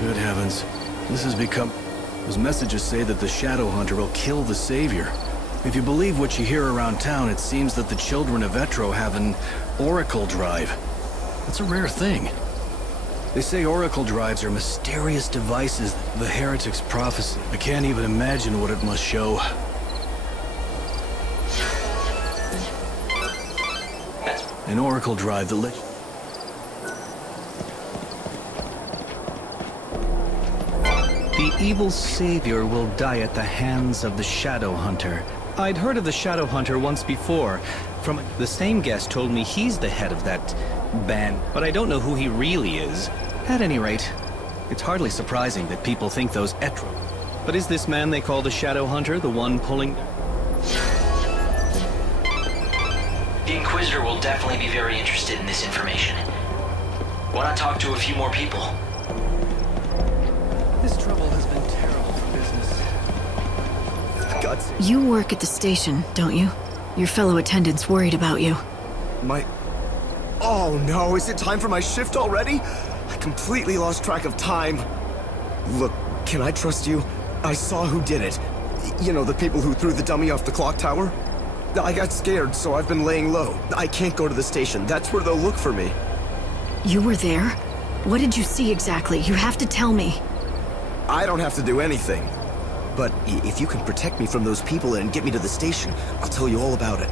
Good heavens. This has become... Those messages say that the Shadow Hunter will kill the Savior. If you believe what you hear around town, it seems that the children of Etro have an Oracle Drive. That's a rare thing. They say Oracle Drives are mysterious devices, the Heretic's prophecy. I can't even imagine what it must show. An Oracle Drive that The evil Savior will die at the hands of the Shadow Hunter. I'd heard of the Shadow Hunter once before. The same guest told me he's the head of that band, but I don't know who he really is. At any rate, it's hardly surprising that people think those Etro. But is this man they call the Shadow Hunter the one pulling... The Inquisitor will definitely be very interested in this information. Why not talk to a few more people? This trouble has been terrible for business. Guts. You work at the station, don't you? Your fellow attendants worried about you. Oh no, is it time for my shift already? I completely lost track of time. Look, can I trust you? I saw who did it. You know, the people who threw the dummy off the clock tower? I got scared, so I've been laying low. I can't go to the station. That's where they'll look for me. You were there? What did you see exactly? You have to tell me. I don't have to do anything. But if you can protect me from those people and get me to the station, I'll tell you all about it.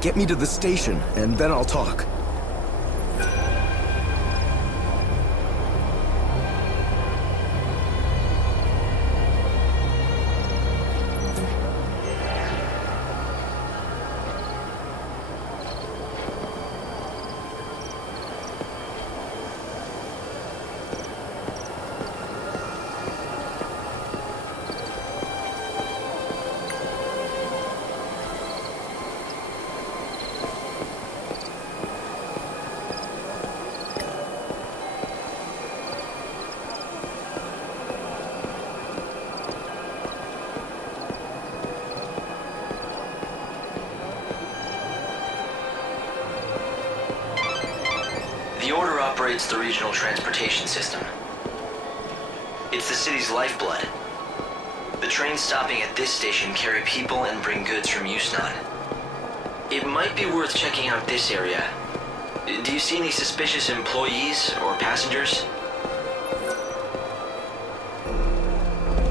Get me to the station, and then I'll talk. The Order operates the regional transportation system. It's the city's lifeblood. The trains stopping at this station carry people and bring goods from Yusnan. It might be worth checking out this area. Do you see any suspicious employees or passengers?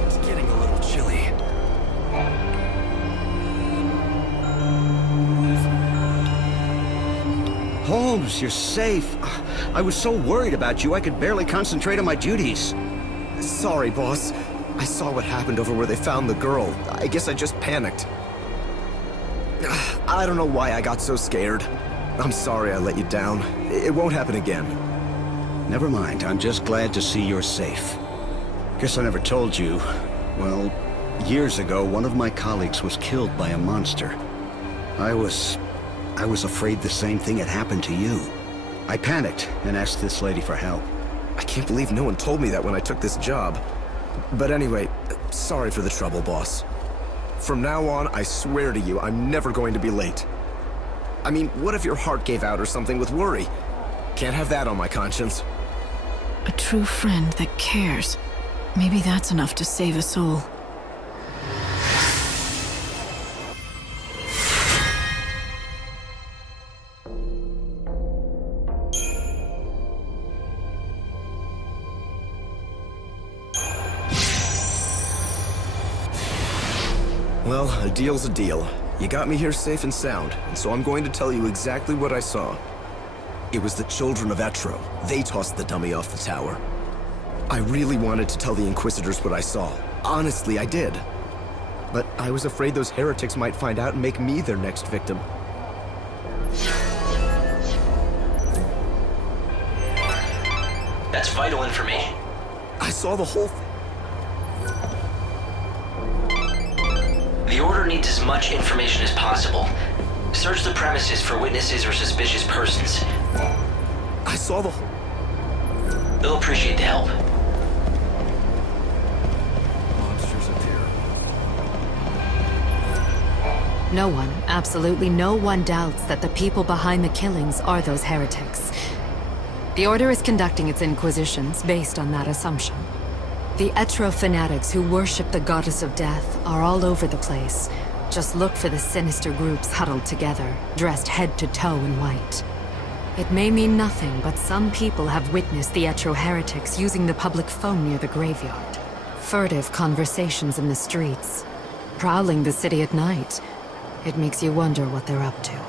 It's getting a little chilly. Holmes, you're safe. I was so worried about you, I could barely concentrate on my duties. Sorry, boss. I saw what happened over where they found the girl. I guess I just panicked. I don't know why I got so scared. I'm sorry I let you down. It won't happen again. Never mind, I'm just glad to see you're safe. Guess I never told you. Well, years ago, one of my colleagues was killed by a monster. I was afraid the same thing had happened to you. I panicked and asked this lady for help. I can't believe no one told me that when I took this job. But anyway, sorry for the trouble, boss. From now on, I swear to you, I'm never going to be late. I mean, what if your heart gave out or something with worry? Can't have that on my conscience. A true friend that cares. Maybe that's enough to save a soul. Well, a deal's a deal. You got me here safe and sound, and so I'm going to tell you exactly what I saw. It was the children of Etro. They tossed the dummy off the tower. I really wanted to tell the Inquisitors what I saw. Honestly, I did. But I was afraid those heretics might find out and make me their next victim. That's vital information. I saw the whole thing. The Order needs as much information as possible. Search the premises for witnesses or suspicious persons. I saw the whole... They'll appreciate the help. Monsters appear. No one, absolutely no one doubts that the people behind the killings are those heretics. The Order is conducting its inquisitions based on that assumption. The Etro fanatics who worship the goddess of death are all over the place. Just look for the sinister groups huddled together, dressed head to toe in white. It may mean nothing, but some people have witnessed the Etro heretics using the public phone near the graveyard. Furtive conversations in the streets. Prowling the city at night. It makes you wonder what they're up to.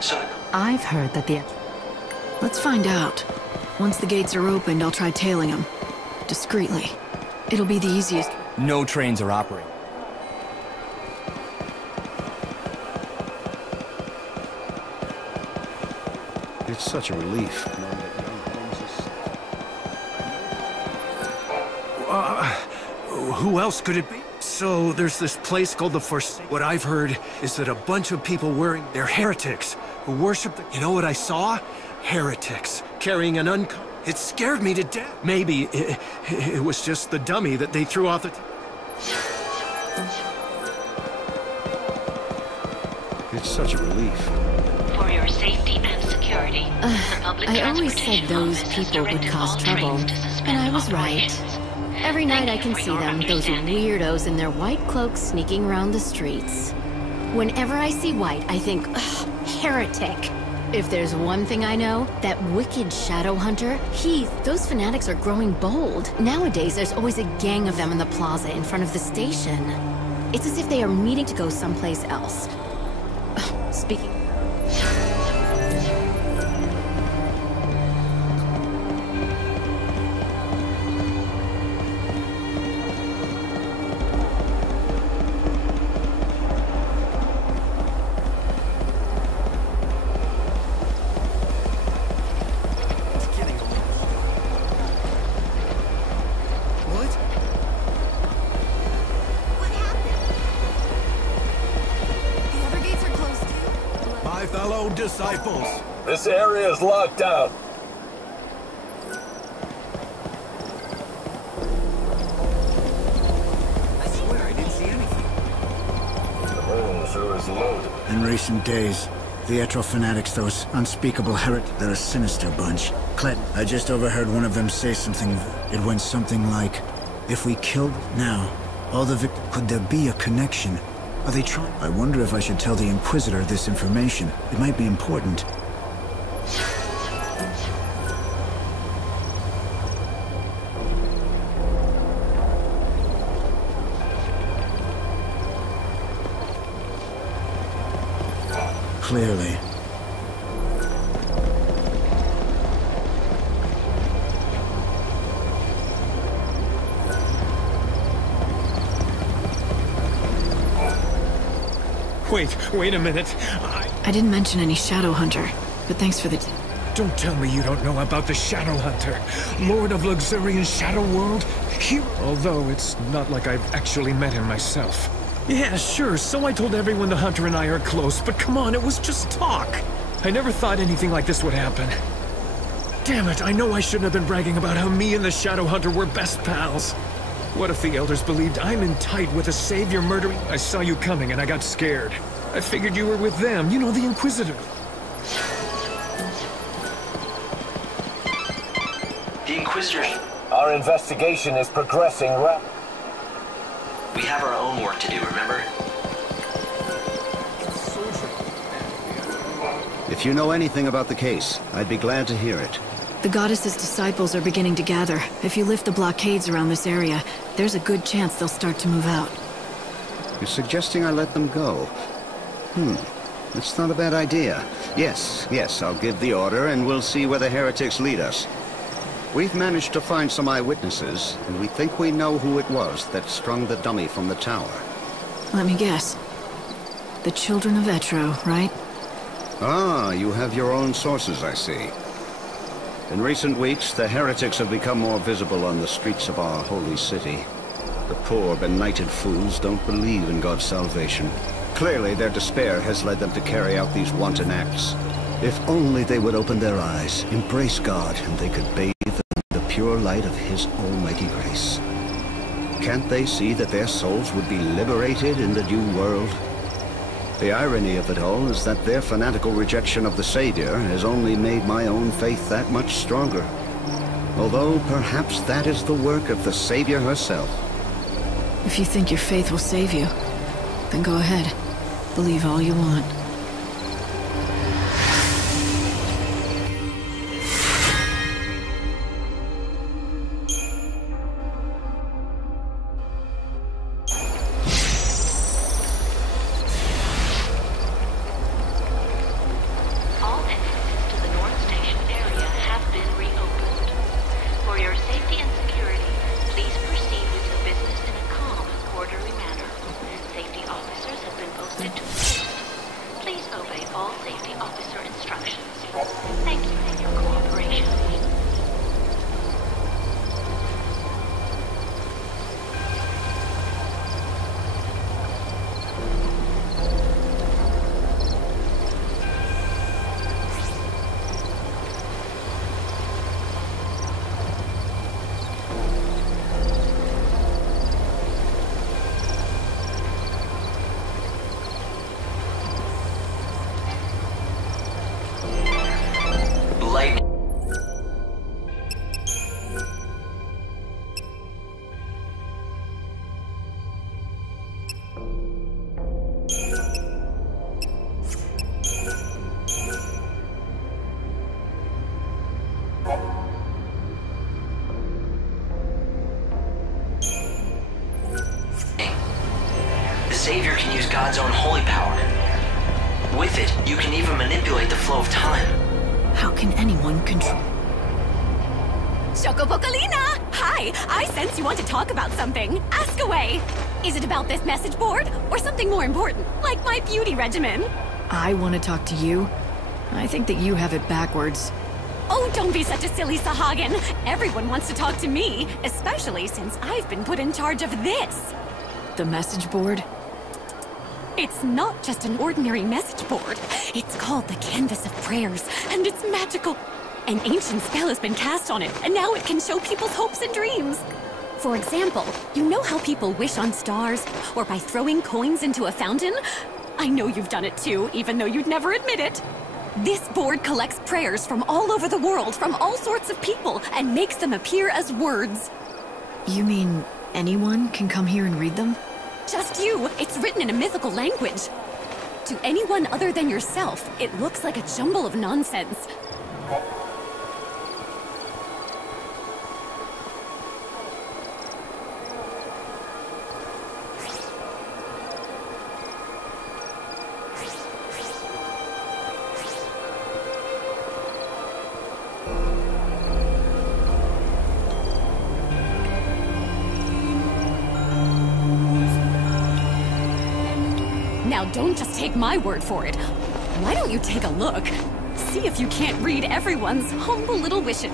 So, I've heard that the... Let's find out. Once the gates are opened, I'll try tailing them. Discreetly. It'll be the easiest. No trains are operating. It's such a relief. Who else could it be? So there's this place called the Forsaken. What I've heard is that a bunch of people they're heretics who worship You know what I saw? Heretics carrying an It scared me to death. Maybe it was just the dummy that they threw off the... It's such a relief. For your safety and security, the public I always said transportation those office has people would directed cause all trouble. trains to suspend And I was right. operations. Every night I Thank can you for see your them, those understanding. weirdos in their white cloaks sneaking around the streets. Whenever I see white, I think, ugh, heretic. If there's one thing I know, that wicked shadow hunter, those fanatics are growing bold. Nowadays, there's always a gang of them in the plaza in front of the station. It's as if they are meeting to go someplace else. Speaking... Disciples. This area is locked down. I swear I didn't see anything. The room sure is loaded. In recent days, the Etro fanatics, those unspeakable they're a sinister bunch. I just overheard one of them say something. It went something like, if we killed now, all the could there be a connection? Are they trying? I wonder if I should tell the Inquisitor this information. It might be important. Clearly. Wait a minute. I didn't mention any shadow hunter, but thanks for the... Don't tell me you don't know about the Shadow Hunter, Lord of luxuriant Shadow World. Although it's not like I've actually met him myself. Yeah, sure, so I told everyone the Hunter and I are close, but come on, it was just talk. I never thought anything like this would happen. Damn it, I know I shouldn't have been bragging about how me and the Shadow Hunter were best pals. What if the Elders believed I'm in tight with a savior murdering? I saw you coming and I got scared. I figured you were with them, you know, the Inquisitor. The Inquisitors... Our investigation is progressing rapidly. We have our own work to do, remember? If you know anything about the case, I'd be glad to hear it. The goddess's disciples are beginning to gather. If you lift the blockades around this area, there's a good chance they'll start to move out. You're suggesting I let them go? That's not a bad idea. Yes, I'll give the order and we'll see where the heretics lead us. We've managed to find some eyewitnesses, and we think we know who it was that strung the dummy from the tower. Let me guess. The children of Etro, right? Ah, you have your own sources, I see. In recent weeks, the heretics have become more visible on the streets of our holy city. The poor, benighted fools don't believe in God's salvation. Clearly, their despair has led them to carry out these wanton acts. If only they would open their eyes, embrace God, and they could bathe in the pure light of His almighty grace. Can't they see that their souls would be liberated in the new world? The irony of it all is that their fanatical rejection of the Savior has only made my own faith that much stronger. Although perhaps that is the work of the Savior herself. If you think your faith will save you, then go ahead. Believe all you want. Savior can use God's own holy power. With it, you can even manipulate the flow of time. How can anyone control? Chocopocolina! Hi! I sense you want to talk about something. Ask away! Is it about this message board? Or something more important, like my beauty regimen? I want to talk to you. I think that you have it backwards. Oh, don't be such a silly Sahagin! Everyone wants to talk to me, especially since I've been put in charge of this. The message board? It's not just an ordinary message board. It's called the Canvas of Prayers, and it's magical. An ancient spell has been cast on it, and now it can show people's hopes and dreams. For example, you know how people wish on stars, or by throwing coins into a fountain? I know you've done it too, even though you'd never admit it. This board collects prayers from all over the world, from all sorts of people, and makes them appear as words. You mean anyone can come here and read them? Just you! It's written in a mythical language. To anyone other than yourself, it looks like a jumble of nonsense. Now don't just take my word for it. Why don't you take a look? See if you can't read everyone's humble little wishes.